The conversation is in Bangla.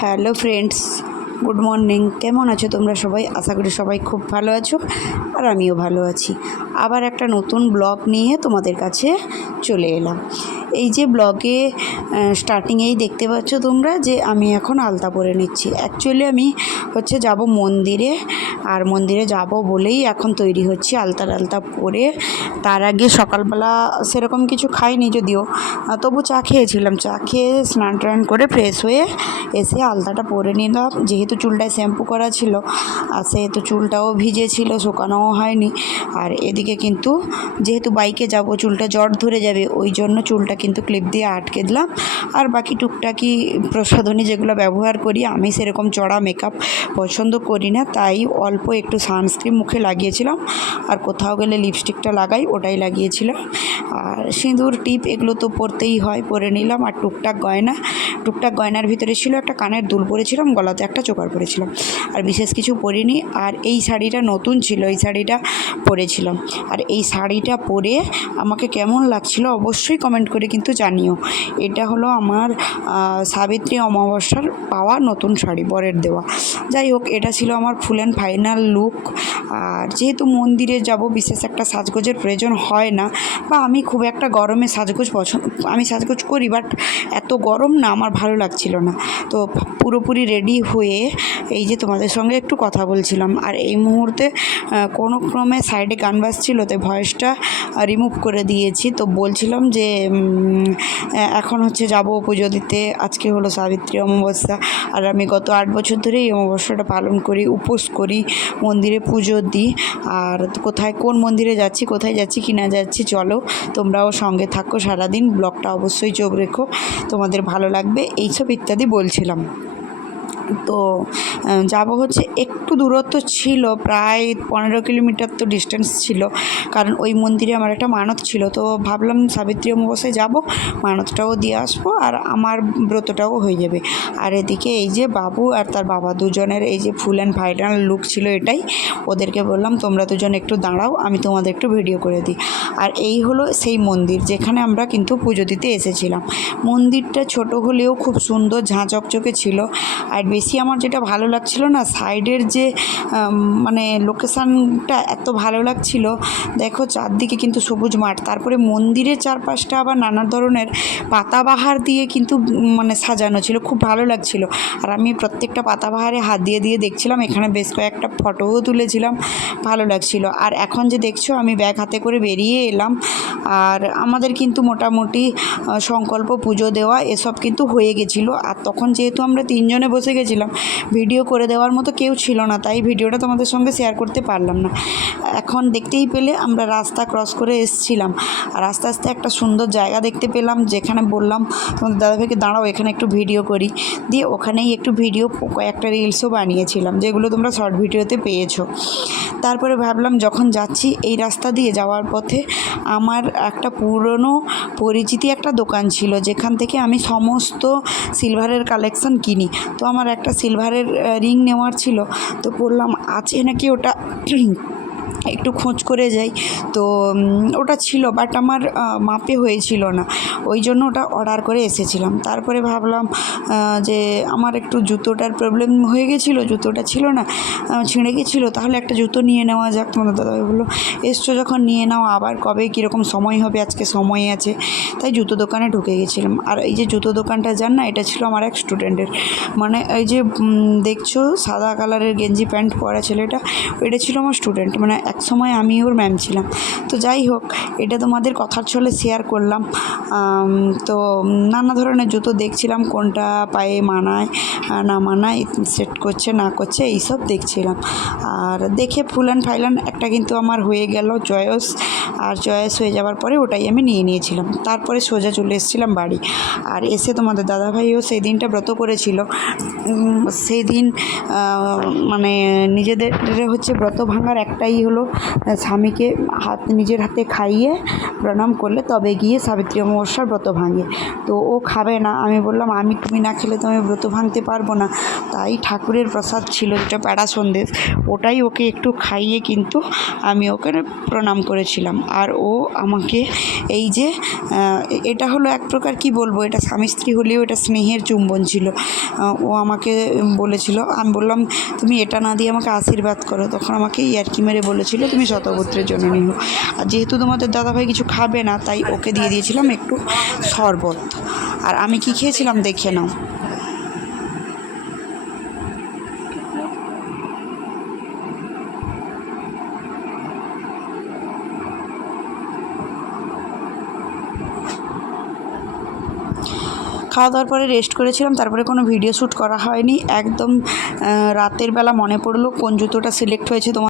Hello friends, good morning. কেমন আছো তোমরা সবাই? আশা করি সবাই খুব ভালো আছো আর আমিও ভালো আছি। আবার একটা নতুন ব্লগ নিয়ে তোমাদের কাছে চলে এলাম। এই যে ব্লগে স্টার্টিংয়েই দেখতে পাচ্ছ তোমরা যে আমি এখন আলতা পরে নিচ্ছি। অ্যাকচুয়ালি আমি হচ্ছে যাব মন্দিরে, আর মন্দিরে যাব বলেই এখন তৈরি হচ্ছি আলতা টালতা পরে। তার আগে সকালবেলা সেরকম কিছু খাইনি যদিও তবু চা খেয়েছিলাম। চা খেয়ে স্নান টান করে ফ্রেশ হয়ে এসে আলতাটা পরে নিলাম। যেহেতু চুলটায় শ্যাম্পু করা ছিল, আর সেহেতু চুলটাও ভিজে ছিল শুকানোও হয়নি। আর এদিকে কিন্তু যেহেতু বাইকে যাব, চুলটা জট ধরে যাবে, ওই জন্য চুলটা কিন্তু ক্লিপ দিয়ে আটকে দিলাম। আর বাকি টুকটাকি প্রসাধনী যেগুলো ব্যবহার করি, আমি সেরকম চড়া মেকআপ পছন্দ করি না। তাই অল্প একটু সানস্ক্রিন মুখে লাগিয়েছিলাম। আর কোথাও গেলে লিপস্টিকটা লাগাই, ওটাই লাগিয়েছিলাম। আর সিঁদুর, টিপ এগুলো তো পরতেই হয়, পরে নিলাম। আর টুকটাক গয়না, টুকটাক গয়নার ভিতরে ছিল একটা কানের দুল পরেছিলাম, গলাতে একটা চোকার পরেছিলাম। আর বিশেষ কিছু পরিনি। আর এই শাড়িটা নতুন ছিল, এই শাড়িটা পরেছিলাম। আর এই শাড়িটা পরে আমাকে কেমন লাগছিল অবশ্যই কমেন্ট করে কিন্তু জানিও, এটা হলো আমার সাবিত্রী অমাবস্যার পাওয়া নতুন শাড়ি, বরের দেওয়া। যাই হোক, এটা ছিল আমার ফুল অ্যান্ড ফাইনাল লুক আর যেহেতু মন্দিরে যাব, বিশেষ একটা সাজগোজের প্রয়োজন হয় না, বা আমি খুব একটা গরমে সাজগোজ পছন্দ আমি সাজগোজ করি বাট এত গরম না, আমার ভালো লাগছিল না। তো পুরোপুরি রেডি হয়ে এই যে তোমাদের সঙ্গে একটু কথা বলছিলাম। আর এই মুহূর্তে কোনো ক্রমে সাইডে গান বাজছিল তো ভয়েসটা রিমুভ করে দিয়েছি। তো বলছিলাম যে এখন হচ্ছে যাব পুজো দিতে। আজকে হলো সাবিত্রী অমাবস্যা। আর আমি গত আট বছর ধরেই অমাবস্যাটা পালন করি, উপোস করি, মন্দিরে পুজো দিই। আর কোথায়, কোন মন্দিরে যাচ্ছি, কোথায় যাচ্ছি, কি না যাচ্ছি, চলো। তোমরাও সঙ্গে থাকো সারাদিন। ব্লগটা অবশ্যই চোখ রেখো। তোমাদের ভালো লাগবে এইসব ইত্যাদি বলছিলাম। তো যাব হচ্ছে একটু দূরত্ব ছিল, প্রায় পনেরো কিলোমিটার তো ডিস্টেন্স ছিল। কারণ ওই মন্দিরে আমার একটা মানত ছিল, তো ভাবলাম সাবিত্রী অমাবস্যায় যাব, মানতটাও দিয়ে আসব আর আমার ব্রতটাও হয়ে যাবে। আর এদিকে এই যে বাবু আর তার বাবা দুজনের এই যে ফুল অ্যান্ড ফাইনাল লুক ছিল এটাই, ওদেরকে বললাম, তোমরা দুজন একটু দাঁড়াও, আমি তোমাদের একটু ভিডিও করে দিই। আর এই হলো সেই মন্দির, যেখানে আমরা কিন্তু পুজো দিতে এসেছিলাম। মন্দিরটা ছোট হলেও খুব সুন্দর, ঝাঁ চকচকে ছিল। আর বেশি আমার যেটা ভালো লাগছিল না, সাইডের যে মানে লোকেশানটা এত ভালো লাগছিল। দেখো চারদিকে কিন্তু সবুজ মাঠ, তারপরে মন্দিরের চারপাশটা আবার নানা ধরনের পাতাবাহার দিয়ে কিন্তু মানে সাজানো ছিল, খুব ভালো লাগছিল। আর আমি প্রত্যেকটা পাতাবাহারে হাত দিয়ে দিয়ে দেখছিলাম, এখানে বেশ কয়েকটা ফটোও তুলেছিলাম, ভালো লাগছিল। আর এখন যে দেখছ, আমি ব্যাগ হাতে করে বেরিয়ে এলাম। আর আমাদের কিন্তু মোটামুটি সংকল্প পুজো দেওয়া এসব কিন্তু হয়ে গেছিল। আর তখন যেহেতু আমরা তিনজনে বসে গেছিলাম ভিডিও করে দেওয়ার মতো কেউ ছিল না, তাই ভিডিওটা তোমাদের সঙ্গে শেয়ার করতে পারলাম না। এখন দেখতেই পেলে আমরা রাস্তা ক্রস করে এসছিলাম। আর আস্তে আস্তে একটা সুন্দর জায়গা দেখতে পেলাম, যেখানে বললাম, তোমাদের দাদাভাইকে দাঁড়াও, এখানে একটু ভিডিও করি। দিয়ে ওখানেই একটু ভিডিও কয়েকটা রিলসও বানিয়েছিলাম, যেগুলো তোমরা শর্ট ভিডিওতে পেয়েছ। তারপরে ভাবলাম, যখন যাচ্ছি এই রাস্তা দিয়ে যাওয়ার পথে আমার একটা পুরনো পরিচিতি একটা দোকান ছিল, যেখান থেকে আমি সমস্ত সিলভারের কালেকশন কিনি। তো আমার একটা সিলভারের রিং নেওয়ার ছিল তো বললাম আছে নাকি ওটা? একটু খোঁজ করে যাই। তো ওটা ছিল বাট আমার মাপে হয়েছিল না। ওই জন্য ওটা অর্ডার করে এসেছিলাম। তারপরে ভাবলাম যে আমার একটু জুতোটার প্রবলেম হয়ে গেছিল, জুতোটা ছিল না ছিঁড়ে গেছিল, তাহলে একটা জুতো নিয়ে নেওয়া যাক। তোমাদের দাদাভাই বলল, এসছো যখন, নিয়ে নাও, আবার কবে কীরকম সময় হবে? আজকে সময় আছে। তাই জুতো দোকানে ঢুকে গেছিলাম। আর এই যে জুতো দোকানটা যান না, এটা ছিল আমার এক স্টুডেন্টের মানে এই যে দেখছ, সাদা কালারের গেঞ্জি প্যান্ট পরা ছেলেটা, এটা ছিল আমার স্টুডেন্ট মানে এক সময় আমি ওর ম্যাম ছিলাম। তো যাই হোক, এটা তোমাদের কথার ছলে শেয়ার করলাম। তো নানা ধরনের জুতো দেখছিলাম, কোনটা পায়ে মানায় না মানায় সেট করছে, না করছে, এইসব দেখছিলাম। আর দেখে ফুল অ্যান্ড ফাইলান একটা কিন্তু আমার হয়ে গেল চয়েস আর চয়েস হয়ে যাওয়ার পরে ওটাই আমি নিয়ে নিয়েছিলাম। তারপরে সোজা চলে এসেছিলাম বাড়ি। আর এসে তোমাদের দাদাভাইও সেই দিনটা ব্রত করেছিল। সেই দিন মানে নিজেদের হচ্ছে ব্রত ভাঙার একটাই হলো স্বামীকে হাত, নিজের হাতে খাইয়ে প্রণাম করলে তবে গিয়ে সাবিত্রী অমাবস্যার ব্রত ভাঙে। তো ও খাবে না। আমি বললাম, আমি তুমি না খেলে তো আমি ব্রত ভাঙতে পারব না। তাই ঠাকুরের প্রসাদ ছিল যেটা প্যাড়া সন্দেশ। ওটাই ওকে একটু খাইয়ে কিন্তু আমি ওকে প্রণাম করেছিলাম। আর ও আমাকে এই যে এটা হলো এক প্রকার কি বলব? এটা স্বামী স্ত্রী হলেও এটা স্নেহের চুম্বন ছিল। ও আমাকে বলেছিল, আমি বললাম, তুমি এটা না দিয়ে আমাকে আশীর্বাদ করো। তখন আমাকে ইয়ার্কি মেরে বলেছিল। তুমি শতপুত্রের জন্য নিও আর যেহেতু তোমাদের দাদাভাই কিছু খাবে না, তাই ওকে দিয়ে দিয়েছিলাম একটু শরবত। আর আমি কি খেয়েছিলাম দেখে নাও। খাওয়া দাওয়ার পরে রেস্ট করেছিলাম, তারপরে কোনো ভিডিও শ্যুট করা হয়নি। একদম রাতের বেলা মনে পড়ল কোন জুতোটা সিলেক্ট হয়েছে তোমার